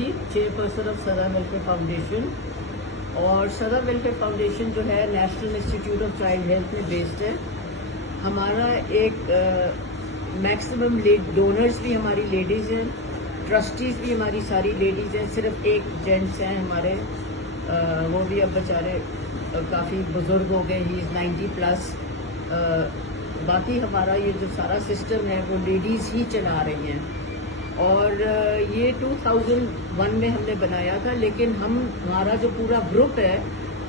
Siddiqui, chairperson of सदा welfare foundation. और सदा वेलफेयर फाउंडेशन जो है national institute of child health में बेस्ड है। हमारा एक मैक्सिमम डोनर्स भी हमारी लेडीज़ हैं, ट्रस्टीज़ भी हमारी सारी लेडीज़ हैं, सिर्फ एक जेंट्स हैं हमारे, वो भी अब बेचारे काफ़ी बुज़ुर्ग हो गए, ही इज़ 90+। बाकी हमारा ये जो सारा सिस्टम है वो लेडीज़ ही चला रही हैं। और ये 2001 में हमने बनाया था, लेकिन हमारा जो पूरा ग्रुप है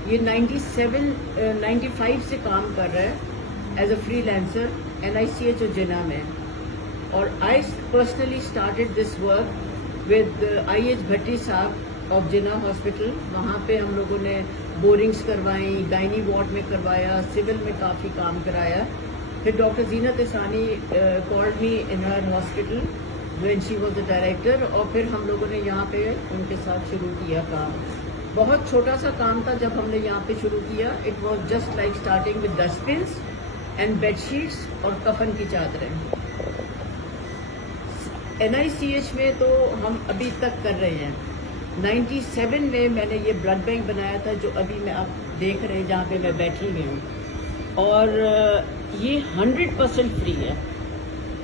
ये 95 से काम कर रहा है एज अ फ्रीलांसर NICH और जिना में। और I personally started this work with IH भट्टी साहब ऑफ जिना हॉस्पिटल। वहाँ पे हम लोगों ने बोरिंग्स करवाई, गायनी वार्ड में करवाया, सिविल में काफ़ी काम कराया। फिर doctor Zeenat Isani called me in her hospital when she was the director, और फिर हम लोगों ने यहाँ पे उनके साथ शुरू किया काम। बहुत छोटा सा काम था जब हमने यहाँ पे शुरू किया। It was just like starting with dustbins and bedsheets और कफन की चादरें। NICH में तो हम अभी तक कर रहे हैं। 97 में मैंने ये ब्लड बैंक बनाया था जो अभी मैं आप देख रहे हैं जहाँ पे मैं बैठी हुई हूँ। और ये 100% फ्री है,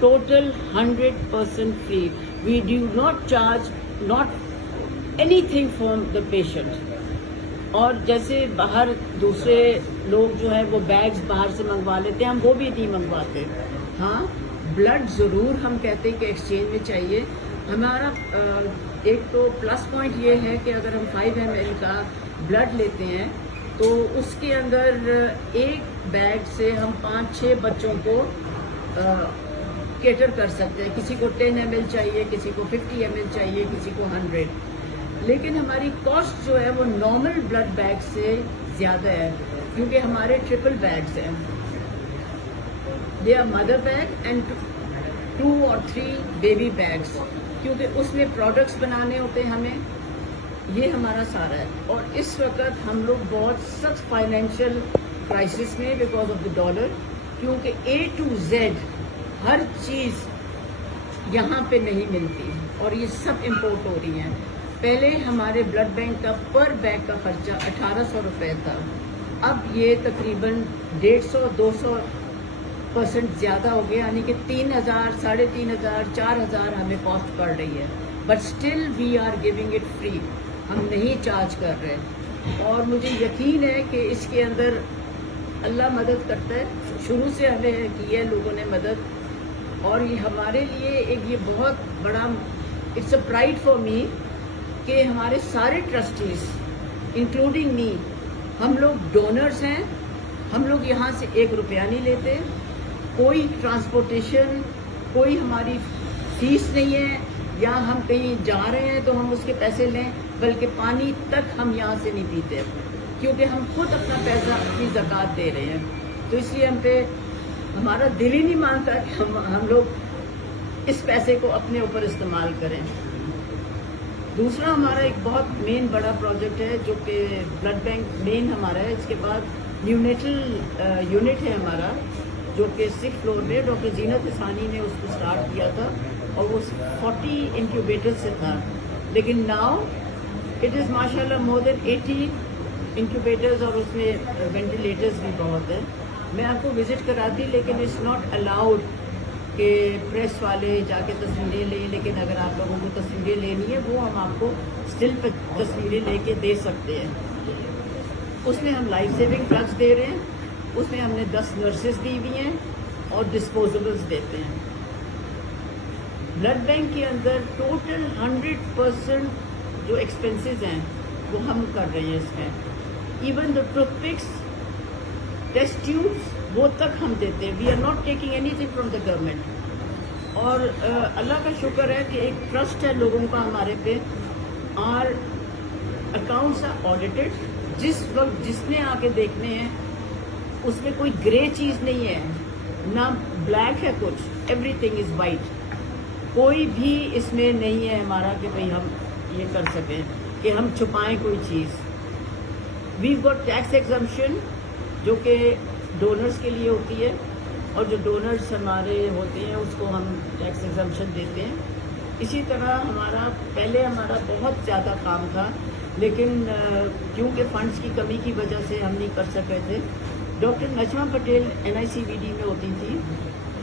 total 100% free. We do not charge not anything from the patient. और जैसे बाहर दूसरे लोग जो है वो बैग्स बाहर से मंगवा लेते हैं, हम वो भी नहीं मंगवाते। हाँ, ब्लड ज़रूर हम कहते हैं कि एक्सचेंज में चाहिए। हमारा एक तो प्लस पॉइंट ये है कि अगर हम 5 ml का ब्लड लेते हैं तो उसके अंदर एक बैग से हम 5-6 बच्चों को केटर कर सकते हैं। किसी को 10 ml चाहिए, किसी को 50 ml चाहिए, किसी को 100। लेकिन हमारी कॉस्ट जो है वो नॉर्मल ब्लड बैग से ज़्यादा है, क्योंकि हमारे ट्रिपल बैग्स हैं। They are mother bag and 2 और 3 बेबी बैग्स, क्योंकि उसमें प्रोडक्ट्स बनाने होते हैं हमें। ये हमारा सारा है। और इस वक्त हम लोग बहुत सख्त फाइनेंशियल क्राइसिस में बिकॉज ऑफ द डॉलर, क्योंकि A to Z हर चीज़ यहाँ पे नहीं मिलती और ये सब इंपोर्ट हो रही हैं। पहले हमारे ब्लड बैंक का पर बैग का खर्चा 1800 रुपये था, अब ये तकरीबन 150-200% ज़्यादा हो गया, यानी कि 3000, 3500, 4000 हमें कॉस्ट पड़ रही है। But still we are giving it free, हम नहीं चार्ज कर रहे। और मुझे यकीन है कि इसके अंदर अल्लाह मदद करता है। शुरू से हमें की है लोगों ने मदद, और ये हमारे लिए एक ये बहुत बड़ा it's a pride for me कि हमारे सारे ट्रस्टीज इंक्लूडिंग मी, हम लोग डोनर्स हैं। हम लोग यहाँ से 1 रुपया नहीं लेते, कोई ट्रांसपोर्टेशन, कोई हमारी फीस नहीं है, या हम कहीं जा रहे हैं तो हम उसके पैसे लें, बल्कि पानी तक हम यहाँ से नहीं पीते, क्योंकि हम खुद अपना पैसा अपनी ज़कात दे रहे हैं। तो इसलिए हम पे हमारा दिल ही नहीं मानता कि हम लोग इस पैसे को अपने ऊपर इस्तेमाल करें। दूसरा हमारा एक बहुत मेन बड़ा प्रोजेक्ट है जो कि ब्लड बैंक मेन हमारा है। इसके बाद न्यूनेटल यूनिट है हमारा, जो कि 6th फ्लोर में डॉक्टर जीनत इसानी ने उसको स्टार्ट किया था, और वो 40 इंक्यूबेटर्स से था। लेकिन नाउ इट इज़ माशाल्लाह मोर देन 80 इंक्यूबेटर्स, और उसमें वेंटिलेटर्स भी बहुत हैं। मैं आपको विज़िट कराती, लेकिन इट्स नॉट अलाउड कि प्रेस वाले जाके तस्वीरें लें। लेकिन अगर आप लोगों को तस्वीरें लेनी है, वो हम आपको स्टिल पर तस्वीरें लेके दे सकते हैं। उसमें हम लाइफ सेविंग ड्रग्स दे रहे हैं, उसमें हमने 10 नर्सेज दी हुई हैं और डिस्पोजेबल्स देते हैं। ब्लड बैंक के अंदर टोटल 100% जो एक्सपेंसेस हैं वो हम कर रहे हैं इसमें। Even the toothpicks, test tubes, वो तक हम देते हैं। We are not taking anything from the government. और अल्लाह का शुक्र है कि एक ट्रस्ट है लोगों का हमारे पे। आर अकाउंट्स आर ऑडिटेड, जिस वक्त जिसने आके देखने हैं उसमें कोई ग्रे चीज़ नहीं है, ना ब्लैक है कुछ, एवरीथिंग इज़ वाइट। कोई भी इसमें नहीं है हमारा कि भाई हम ये कर सकें कि हम छुपाएं कोई चीज़। वी गॉट टैक्स एग्जम्पशन जो कि डोनर्स के लिए होती है, और जो डोनर्स हमारे होते हैं उसको हम टैक्स एग्जम्पशन देते हैं। اسی طرح پہلے ہمارا بہت زیادہ کام تھا، لیکن کیونکہ فنڈز کی کمی کی وجہ سے ہم نہیں کر سکے تھے. ڈاکٹر نجمہ پٹیل NICVD میں ہوتی تھی.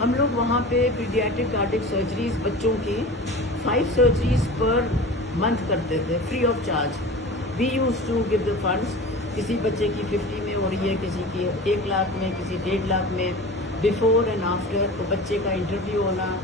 ہم لوگ وہاں پہ پیڈیاٹرک کارڈک سرجریز بچوں کی 5 سرجریز پر منتھ کرتے تھے free of charge. We use to give the funds. کسی بچے کی 50 میں ہو رہی ہے، کسی کی 1 لاکھ میں، کسی 1.5 لاکھ میں. بیفور اینڈ آفٹر تو بچے کا انٹرویو ہونا.